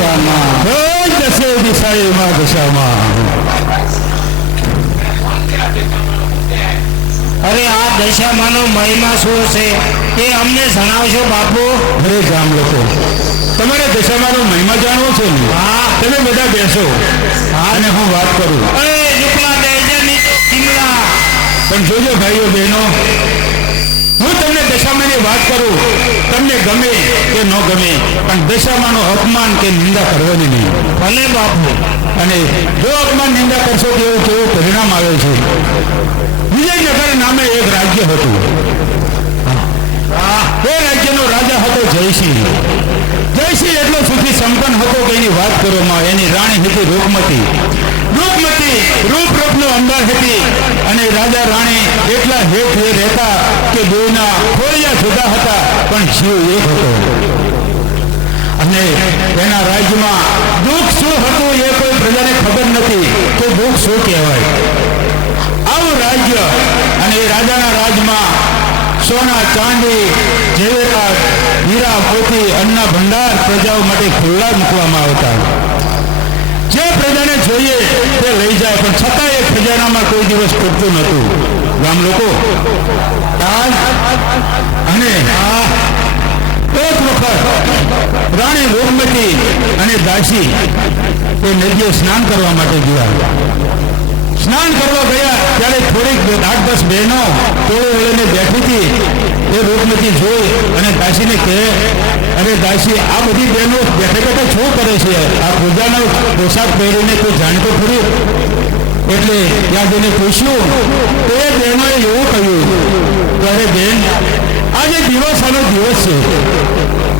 દશામાં, જય દશે દિશાએ માં દશામાં. અરે આ દશામાંનો મહિમા શું છે એ અમને જણાવશો બાપુ? અરે ગામ લોકો, તમારે દશામાંનો મહિમા જાણવો છે ને? હા. તમે બધા બેસો અને હું વાત કરું. અરે રૂપલા દેજની તો કિમલા. પણ જોજો ભાઈઓ બહેનો, હું તમને દશામાની વાત કરું, તમને ગમે કે ન ગમે, પણ દશામાનો અપમાન કે નિંદા કરવાની નહીં. ભલે બાપુ. અને જો અપમાન નિંદા કરશો તો એવું કેવું પરિણામ આવે છે. વિજયનગર નામે એક રાજ્ય હતું. એ રાજ્યનો રાજા હતો જયસિંહ. જયસિંહ એટલો સુખી સંપન્ન હતો કે એની વાત કરવામાં. એની રાણી હતી રૂપમતી. રૂપમતી રૂપનો અંબાર હતી. અને રાજા રાણી એટલા હેઠ રહેતા કે બેના ખોળિયા જુદા હતા પણ જીવ એક હતો. અને એના રાજ્યમાં દુઃખ શું હતું એ કોઈ પ્રજાને ખબર નથી કે દુઃખ શું કહેવાય. આવું રાજ્ય, અને એ રાજાના રાજમાં સોના ચાંદી જેવેરાત હીરા મોતી અન્નના ભંડાર પ્રજાઓ માટે ખુલ્લા મૂકવામાં આવતા. જે પ્રજાને જોઈએ તે લઈ જાય, પણ છતાં એ ખજાનામાં કોઈ દિવસ ખૂટતું નહોતું. ગામ લોકો, અને એક વખત રાણી રૂપમતી અને દાસી એ નદીએ સ્નાન કરવા માટે ગયા. સ્નાન કરવા ગયા ત્યારે થોડીક 8-10 બહેનો ટોળે વળીને બેઠી હતી. એ રૂપમતી જોઈ અને દાસીને કહે, અરે દાસી, આ બધી બહેનો બેઠે બેઠે શું કરે છે? આ પૂજાનો પોશાક પહેરીને તું જાણતો ખરી? એટલે ત્યાં જઈને પૂછ્યું તો એ બહેનોએ એવું કહ્યું કે અરે બેન, આજે દિવાસાનો દિવસ છે,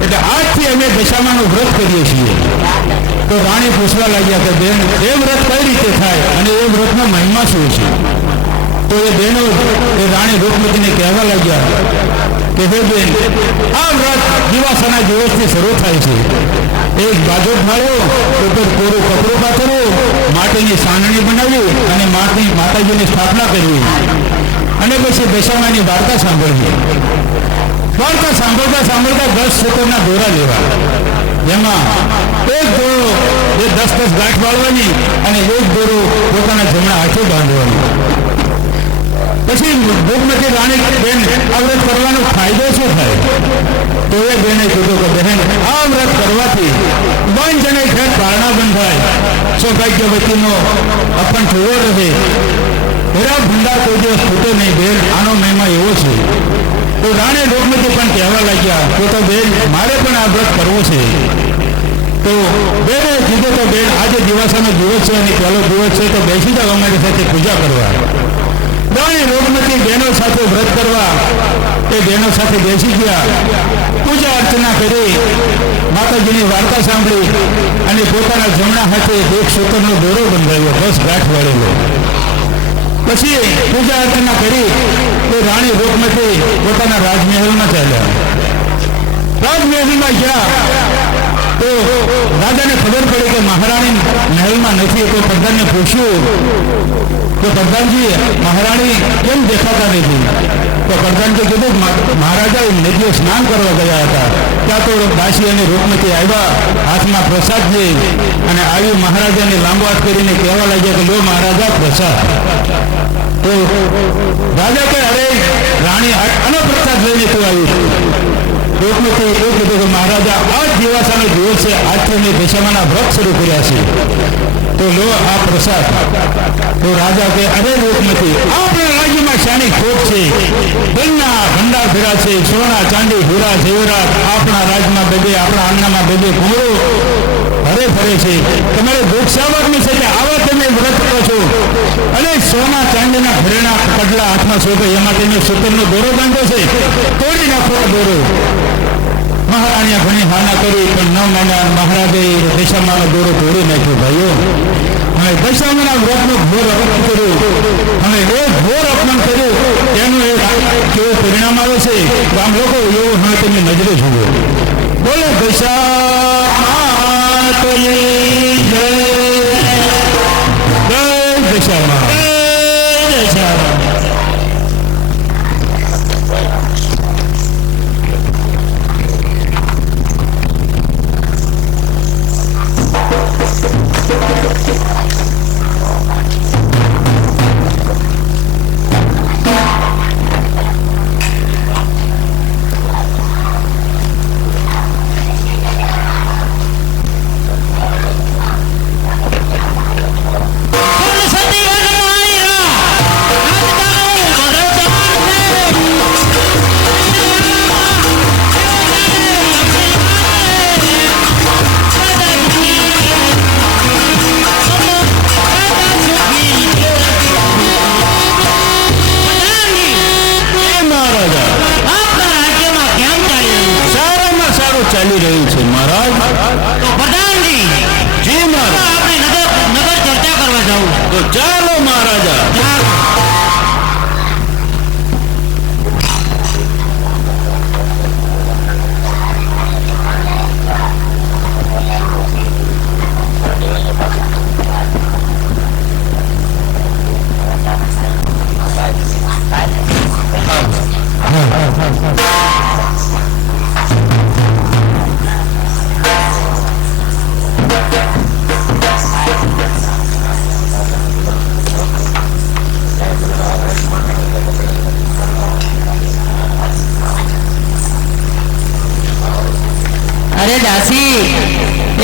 એટલે આજથી અમે દશામાનું વ્રત કરીએ છીએ. તો રાણી પૂછવા લાગ્યા કે બેન, એ વ્રત કઈ રીતે થાય અને એ વ્રતનો મહિમા શું છે? તો એ બહેનો એ રાણી રૂપમતીને કહેવા લાગ્યા કે હે બેન, આ વ્રત દિવાસાના દિવસથી શરૂ થાય છે. એક બાજુ ફાળો, ઉપર કોરું કપડું પાથરવું, માટીની સાંડણી બનાવી અને માતાજીની સ્થાપના કરવી, અને પછી દશામાની વાર્તા સાંભળવી. વાર્તા સાંભળતા સાંભળતા 10 સૂતરના દોરા લેવા, જેમાં એક દોરો એ 10-10 ગાંઠ વાળવાની અને એક દોરો પોતાના જમણા હાથે બાંધવાનો. પછી રૂપમતી રાણી બેન, આ વ્રત કરવાનો ફાયદો શું થાય? તો એ બેને કીધું કે બહેન, આ વ્રત કરવાથી બંધ જણે ખેત પારણા બંધ થાય, સૌભાગ્યવતીનો અપન જોવો રહે, હીરા ભંડાર કોઈ દિવસ ખૂટે નહીં. બેન, આનો મહિમા એવો છે. તો રાણી રૂપમતી પણ કહેવા લાગ્યા તો બેન, મારે પણ આ વ્રત કરવો છે. તો બેને કીધું તો બેન, આજે દિવાસાનો દિવસ છે અને પહેલો દિવસ છે, તો બેસી જાઓ અમારી સાથે પૂજા કરવા. રાણી રૂપમતી બહેનો સાથે વ્રત કરવા એ બહેનો સાથે બેસી ગયા. પૂજા અર્ચના કરી, માતાજીની વાર્તા સાંભળી અને પોતાના જમણા હાથે એક સૂતરનો દોરો બંધાવ્યો, 10 ગાંઠ વાળેલો. પછી પૂજા અર્ચના કરી તો રાણી રૂપમતી પોતાના રાજમહેલમાં ચાલ્યા. રાજમહેલમાં ગયા તો રાજાને ખબર પડી કે મહારાણી મહેલમાં નથી. તો પ્રધાનને પૂછ્યું કે પ્રધાનજી, મહારાણી કેમ દેખાતા નથી? તો પ્રધાનજી કીધું, મહારાજા નદીએ સ્નાન કરવા ગયા હતા, ત્યાં તો દાસી અને રૂપમતી આવ્યા, હાથમાં પ્રસાદ લઈ અને આવી મહારાજાને લાંબો હાથ કરીને કહેવા લાગ્યા કે લો મહારાજા પ્રસાદ. તો રાજા કે અરે રાણી, આનો પ્રસાદ લઈને તું આવી? રૂપમતી એવું કીધું કે મહારાજા, આ જ દિવાસાનો દિવસ છે, આજથી મેં દશામાના વ્રત શરૂ કર્યા છે, તો લો આ પ્રસાદ. તો રાજા કે અરે રૂપમતી, આપણા રાજ્યમાં શાની ખોટ છે? ધનના ભંડાર ભર્યા છે, સોના ચાંદી હીરા જેવરાત આપણા રાજ્યમાં બેબે, આપણા આંગણામાં બેબે કુમરો ભરે ફરે છે. તમારે દુઃખ સાવકનું છે કે આવા તમે વ્રત કરો છો અને સોના ચાંદીના ઘરેણા કડલા હાથમાં શોધે, એમાં તમે સૂતરનો દોરો બાંધો છે, તોડી નાખો દોરો. મહારાણીએ ઘણી હાના કરી પણ ન માન્યા. મહારાજે દશામાનો દોરો તોડી નાખ્યો. ભાઈઓ, હવે દશામાના વ્રતનું ઘોર અપમાન કર્યું, હવે એ ઘોર અપમાન કર્યું, એનું કેવું પરિણામ આવે છે આમ લોકો એવું હવે તમે નજરે જુઓ. બોલો દશામાતની જય, જય દશામા, જય દશામા.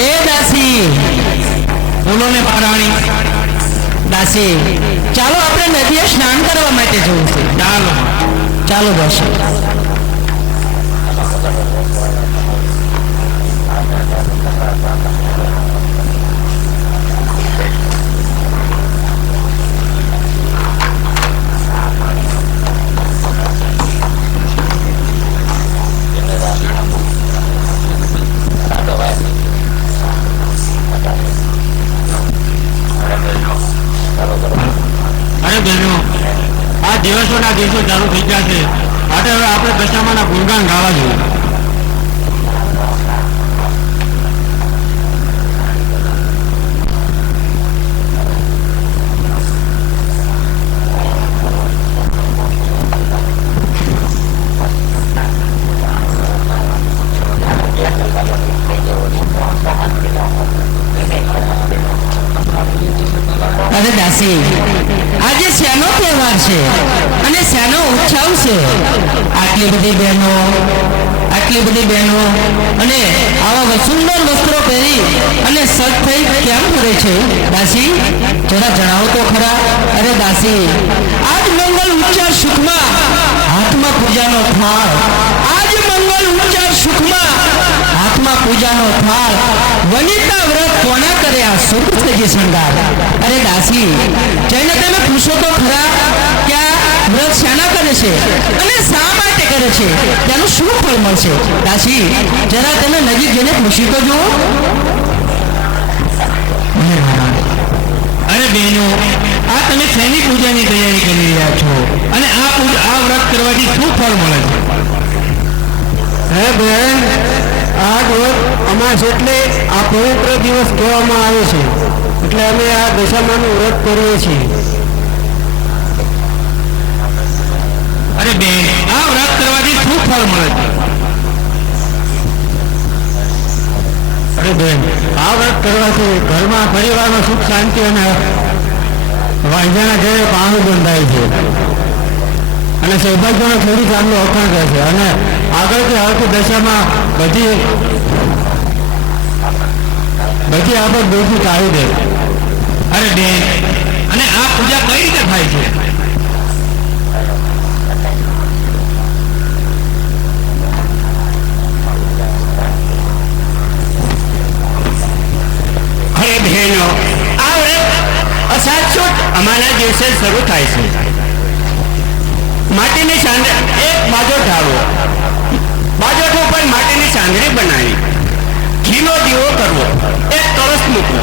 એ દાસી બોલો ને પારાણી. દાસી ચાલો આપણે નદીએ સ્નાન કરવા માટે જવું છે. ચાલો. ચાલો દાસી. અરે બહેનો, આ દિવસોના દિવસો ચાલુ થઈ ગયા છે. માટે હવે આપણે દશામાના ગુણગાન ગાવા જોઈએ. અરે દાસી આજે શેનો તહેવાર છે અને શેનો ઉત્સવ છે? આટલી બધી બહેનો અને આવા સુંદર વસ્ત્રો પહેરી અને સજ થઈ કેમ ફરે છે દાસી? જરા જણાવો તો ખરા. અરે દાસી આજ મંગલ ઉચ્ચાર સુખમાં હાથમાં પૂજાનો થાળ, આજ મંગલ ઉચ્ચાર સુખમાં હાથમાં પૂજાનો થાળ, વનિતા વ્રત કોના કરે આ શુભ થઈ શણગાર? અરે દાસી જઈને તમે પૂછો તો ખરા કે આ વ્રત શાના કરે છે અને શા માટે કરે છે, તેનું શું ફળ મળશે? દાસી જરા તમે નજીક જઈને પૂછી તો જુઓ. અરે બહેનો, આ તમે શેની પૂજાની તૈયારી કરી રહ્યા છો અને આ વ્રત કરવાથી શું ફળ મળે છે? હે બહેન, આ વ્રત અમાસ એટલે આ પવિત્ર દિવસ કહેવામાં આવે છે, એટલે અમે આ દશામાનું વ્રત કરીએ છીએ. અરે બેન, આ વ્રત કરવાથી શું ફળ મળે છે? અરે બેન, આ વ્રત કરવાથી ઘરમાં પરિવારમાં સુખ શાંતિ અને વાંજાના ઘરે પાણી બંધાય છે અને સૌભાગ્યનો થોડી ચાંદલો અખંડ રહે છે અને આગળથી આવતી દશામાં બધી આપણ દૂરથી ટાળી દે. અરે બેન, અને આ પૂજા કઈ રીતે થાય છે? અરે બહેનો, આ વ્રત અષાઢ સુદ અમાના દિવસે શરૂ થાય છે. માટીની ચાંદડી એક બાજુ ઢાળવો, બાજોઠ ઉપર માટીની ચાંદડી બનાવી, ઘીનો દીવો કરવો, એક કળશ મૂકવો,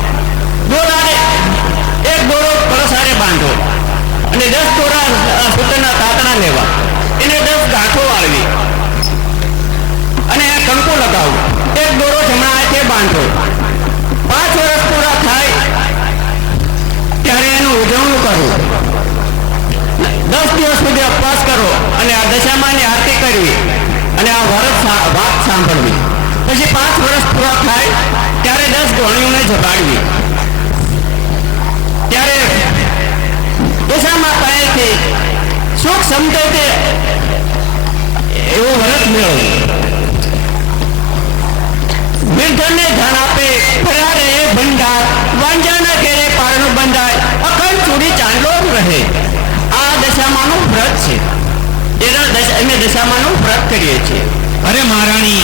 એક દોરો કળશારે બાંધવો અને 10 દોરા સૂતરના તાતણા લેવા, એને 10 ગાંઠો વાળવી અને આ કંકુ લગાવવું, એક દોરો જમણા હાથે બાંધવો. 5 વર્ષ પૂરા થાય ત્યારે એનું ઉજવણું કરવું, 10 દિવસ સુધી ઉપવાસ કરવો અને આ દશામાની આરતી કરવી અને આ વાત સાંભળવી. પછી 5 વર્ષ પૂરા થાય ત્યારે 10 ગોળીઓને જગાડવી. ત્યારે દશામાં પાસેથી સુખ સમજે એવું વ્રત મેળવવું. નિર્ધનને ધન આપે, ફર્યા રહે ભંડાર, વાંજાના ઘેરે પારણું બંધાય, અખંડ ચૂડી ચાંદલો રહે. આ દશામાનું વ્રત છે. અમે દશામાનું વ્રત કરીએ છીએ. અરે મહારાણી,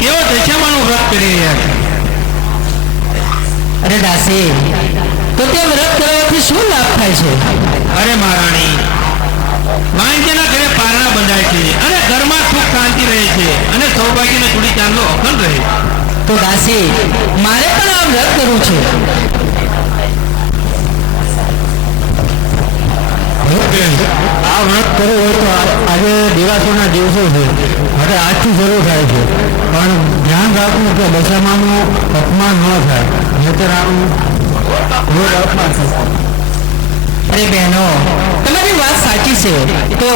કેવો દશામાનું વ્રત કરી રહ્યા છે? અરે દાસી, તો તે વ્રત કરવાથી શું લાભ થાય છે? અરે મહારાણી, વાંજ્યના ઘરે પારણા બંધાય છે અને ઘરમાં સુખ શાંતિ રહે છે અને સૌભાગ્યનો ચૂડી ચાંદલો અખંડ રહે. તો દાસી મારે પણ આ વ્રત કરવું છે. આ વ્રત કરવું હોય તો આજે દિવાસોના દિવસો છે, હવે આજથી શરૂ થાય છે, પણ ધ્યાન રાખવું કે દશામાનું અપમાન ન થાય, નહીંતર આનું ઘોર અપમાન થશે. અરે બહેનો, તમારી વાત સાચી છે. તો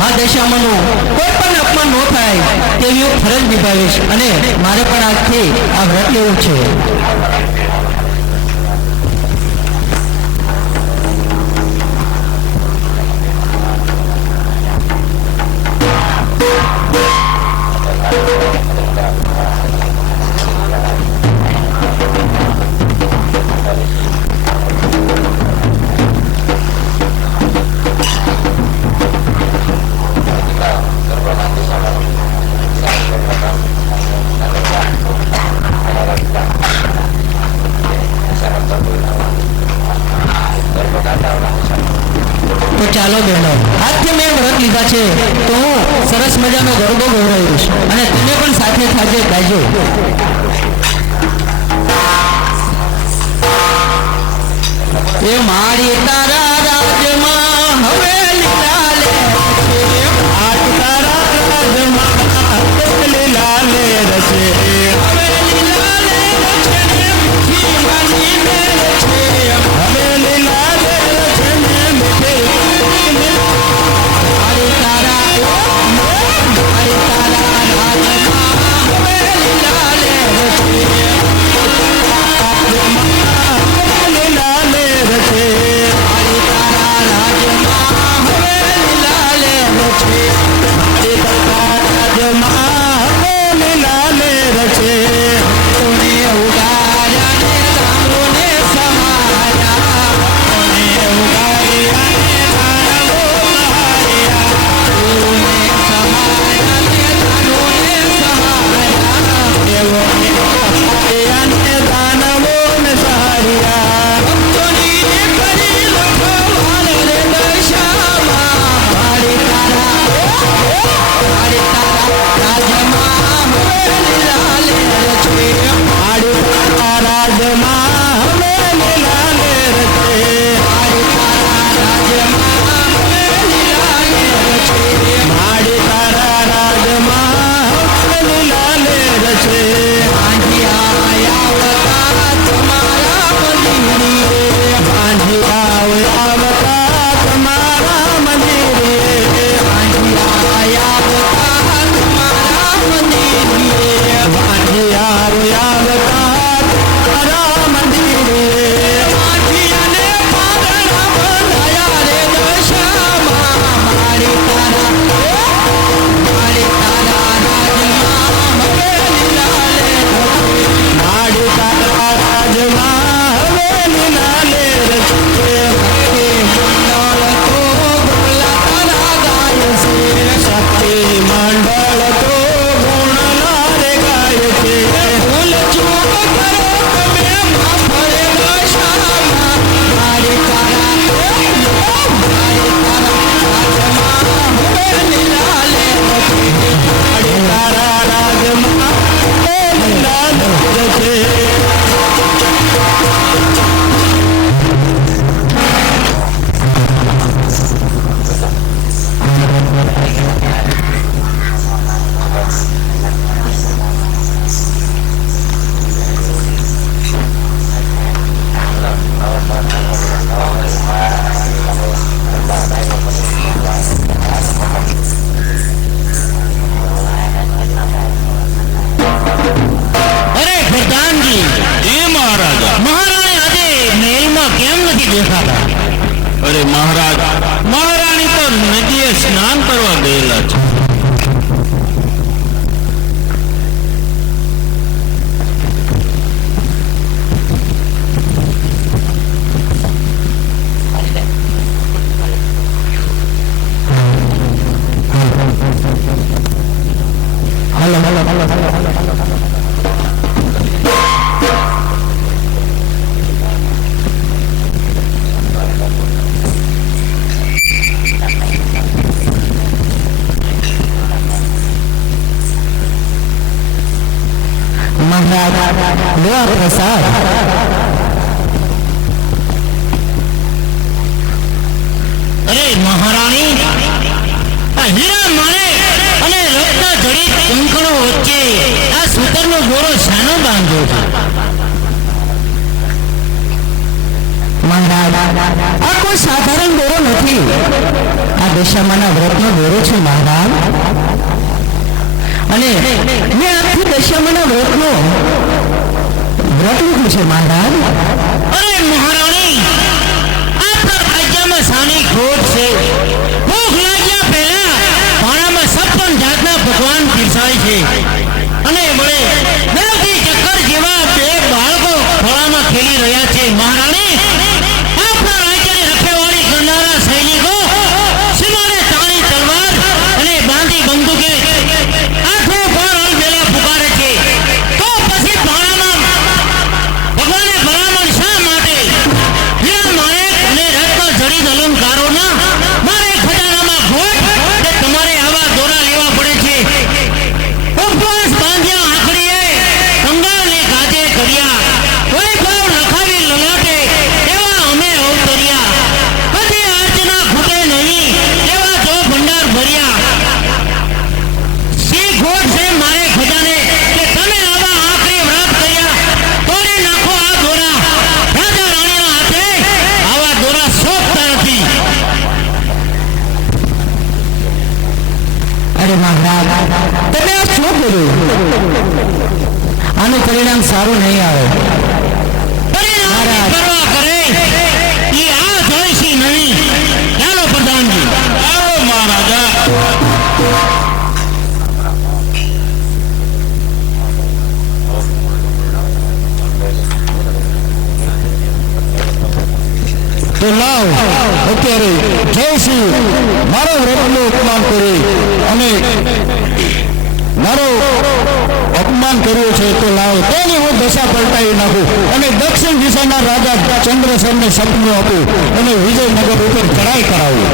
મા દશામાનું કોઈ પણ અપમાન ન થાય તેવી હું ફરજ નિભાવીશ અને મારે પણ આજથી આ વ્રત લેવું છે. આજથી મેં વ્રત લીધા છે તો હું સરસ મજાનો ગરબો ગવડાવીશ અને તમે પણ સાથે સાથે ગાજો. એ મારી તારા રાજમાં હવે લીલા લે આજ તારા રાજમાં લીલા લેર છે. હવે લીલા લે છે ને મીઠી માની મેલ છે. હવે લીલા લેર છે ને મીઠી મારી તારા રાજમાં હવે લીલા લે છે. લીલા લેર છે. મારી તારા રાજમાં હવે લીલા લે છે. મારી તારા રાજમાં હવે લીલા લેર છે. કોને ઉગાર્યા ને દામોને સહાયા. કોને ઉગાડ્યા ને દાનવો સહાયા. કોને સહાયા ને દાનોને સહાયા. દેવોને સહાયા ને દાનવોને સહાયા. ભક્તોની કરી લખવાલ રે દશામાં. મારી તારા રાજમાં હવે લીલા લે છે. મારી તારા રાજમાં હવે લીલા લેર છે. મારી તારા રાજમાં હવે લીલા લે છે. મારી તારા રાજમાં હવે લીલા લેર છે. આવતા તમારા મંદિરે. ભાંજી આવતા તમારા મંદિરે. આવતા તમારા મંદિરે. ભાંજી આવતા તમારા મંદિરે. અને પારણા બંધાયા રે દશામાં. મારી તારા રાજમાં હવે લીલા લે છે. મારી તારા રાજમાં હવે લીલા લેર છે. મંડળ તો ભોલા તારા ગાય છે. શક્તિ મંડળ તો ગુણલા રે ગાય છે. ભૂલ ચૂક કરો તમે માફ રે દશામાં. મારી તારા રાજમાં હવે લીલા લે છે. મારી તારા રાજમાં હવે લીલા લેર છે. અરે પ્રધાનજી, એ મહારાજા. મહારાણી આજે મહેલમાં કેમ નથી દેખાતા? અરે મહારાજ, મહારાણી તો નદીએ સ્નાન કરવા ગયેલા છે. મહારાજ, લો આ પ્રસાદ. અરે મહારાણી, આ હીરા માણેક અને રત્ન જડિત કંકણો વચ્ચે આ સૂતરનો દોરો શાનો બાંધ્યો છે? મહારાજ, આ કોઈ સાધારણ દોરો નથી. આ દશામાના વ્રતનો દોરો છે મહારાજ. અને મેં આજથી દશામાના વ્રતનો વ્રત લીધું છે મહારાજ. અરે મહારાણી, આપણા રાજ્યમાં સાની ખોટ છે. ભૂખ લાગ્યા પહેલા પાણામાં 56 જાતના પકવાન પીરસાય છે અને મળે નરકી ચક્કર જેવા બે બાળકો ખોળામાં ખેલી રહ્યા છે. મહારાણી, આપણા રાજ્યની રખેવાળી કરનારા સૈનિકો સીમાને તાણી તલવાર અને બાંધી બંદૂકે આંખો પર અલબેલા પુકારે છે. તો પછી પાણામાં ભગવાને ભલામણ શા માટે હીરા માણેક અને રત્ન જડિત અલંકારોના મારે ખજાનામાં સારું નહીં આવે. પરિણામની પરવા કરે એ આ જોઈશી નહીં. ચાલો પ્રધાનજી. આવો મહારાજા. તો લાવ અત્યારે જયસિંહ મારો વ્રતનું અપમાન કરી અને મારો અપમાન કર્યું છે, તો લાવ તેની હું દશા પલટાવી નાખું અને દક્ષિણ દિશાના રાજા ચંદ્રસેનને સપનું આપું અને વિજયનગર ઉપર ચડાઈ કરાવું.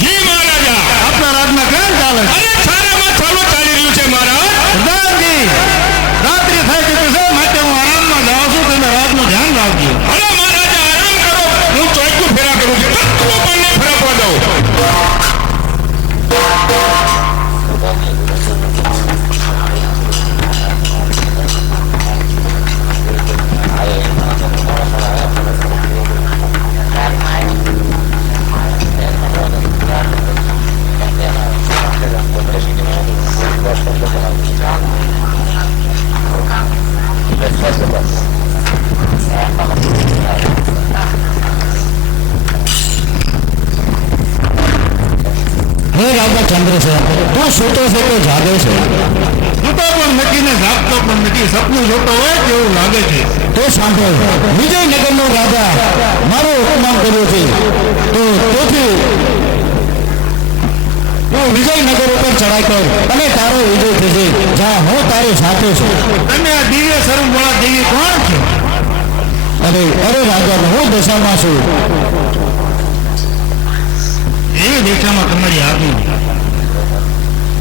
જી મહારાજા. આપણા રાજમાં કેમ ચાલે છે? અરે સારામાં સારું ચાલી રહ્યું છે મહારાજ. પ્રધાનજી, રાત્રિ થાય છે માટે હું આરામમાં જાઉં છું, તમે રાતનું ધ્યાન રાખજો. અરે મહારાજા આરામ કરો. હું ચોખ્ખું ફેરા કરું છું. તત્વો પણ નહીં ફેરવવા દઉં. હે રાજા ચંદ્રસેન, તું સૂતો છે કે જાગે છે? સૂતો પણ નથી ને જાગતો પણ નથી, સપનું જોતો હોય તેવું લાગે છે. તો સાંભળ, વિજયનગરનો રાજા મારો અપમાન કર્યો છે, તો તેથી તું વિજયનગર ઉપર ચડાઈ કર અને તારો વિજય થશે. જા, હું તારી સાથે છું. તમે આ દિવ્ય સ્વરૂપવાળા દેવી કોણ છે? અરે રાજા, હું દશામાં છું. એવી દિશામાં તમારી આવી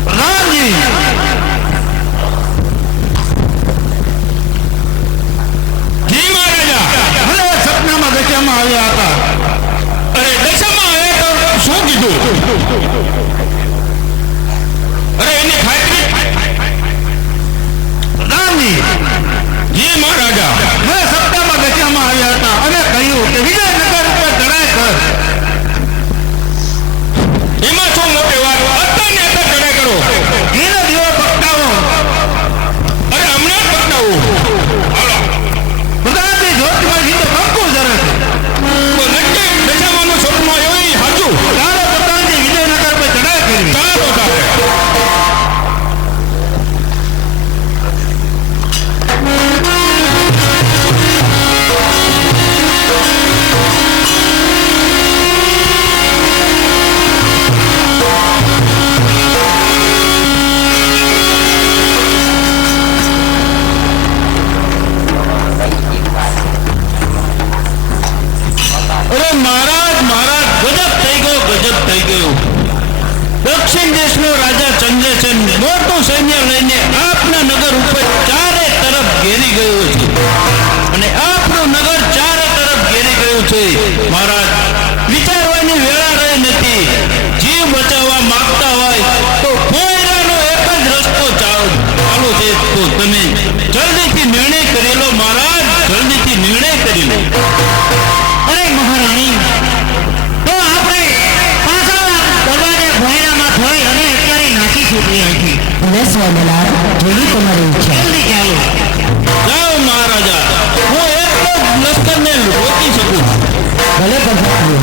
પ્રધાનજી. જી મહારાજા. મને સપનામાં દશામાં આવ્યા હતા. અરે દશામાં આવ્યા તો શું કીધું? અરે એની ખાતરી. પ્રધાનજી, જી મહારાજા. મને સપનામાં દશામાં આવ્યા હતા અને કહ્યું કે વિજયનગર ઉપર ચડાઈ કર. એમાં શું મોટી વાત? અત્યારને અત્યારે ચડાઈ કરો. ધીરે ધીરે પકડાવો. અરે હમણાં જ પકડાવું. હાલો. પ્રધાનજી, જ્યોતિમાંથી તો કંકુ જરે છે. તો નક્કી દશામાનું સ્વપ્ન આવ્યું એ સાચું. ચાલો પ્રધાનજી, વિજયનગર પર ચડાઈ કરવી. ચાલો તારે. અરે મહારાજ મહારાજ, ગજબ થઈ ગયો, ગજબ થઈ ગયું. દક્ષિણ દેશનો રાજા ચંદ્રસેન મોટું સૈન્ય લઈને આપના નગર ઉપર ચારે તરફ ઘેરી ગયો છે અને આપણું નગર ચારે તરફ ઘેરી ગયું છે. મહારાજ, વિચારવાની વેળા રહી નથી. જીવ બચાવવા માંગતા હોય તો ફેરાનો એક જ રસ્તો ચાલુ છે. તો તમે જલ્દીથી નિર્ણય કરી લો મહારાજ, જલ્દીથી નિર્ણય કરી લો. અરે મહારાણી, તો આપણે પાછળ દરવાજે ભોયરામાં થઈ અને અત્યારે નાખી છૂટી હતી. ભલે સ્વામિનાર, જેવી તમારી ઈચ્છા. જલ્દી ચાલો. જાઓ મહારાજા, હું એક જ લશ્કરને રોકી શકું. ભલે પ્રભુ.